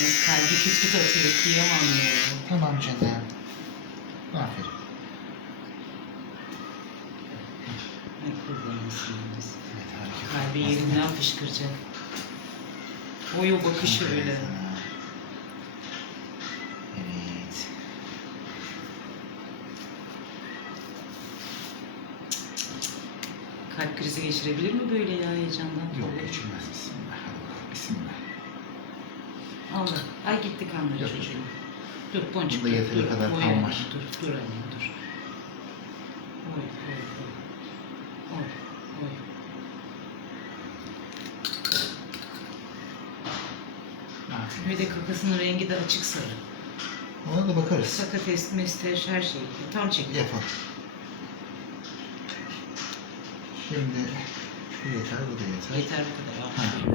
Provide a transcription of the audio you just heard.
Nasıl kalbi küt küt atıyor, kıyamam ya. Tamam canım. Aferin. Ay kullanmasınız. Evet, hareket Kalbi yapmaz. yerinden fışkıracak. O bakışı Aferin öyle. sana. Evet. Kalp krizi geçirebilir mi böyle ya heyecandan? Yok, geçirmez. Bismillah. Hadi bakalım. Bismillah. Allah. Ay gitti kanları Yok. çocuğum. Dur Boncuk. Bunda yeteri dur, kadar oy kan annem, var. Dur annem dur. Oy oy oy. Oy oy. Aferin. Ve de kakasının rengi de açık sarı. Ona da bakarız. Sakates, mesteş her şey. Tam çekim. Yapalım. Şimdi bu yeter, bu da yeter. Yeter bu kadar. Ha.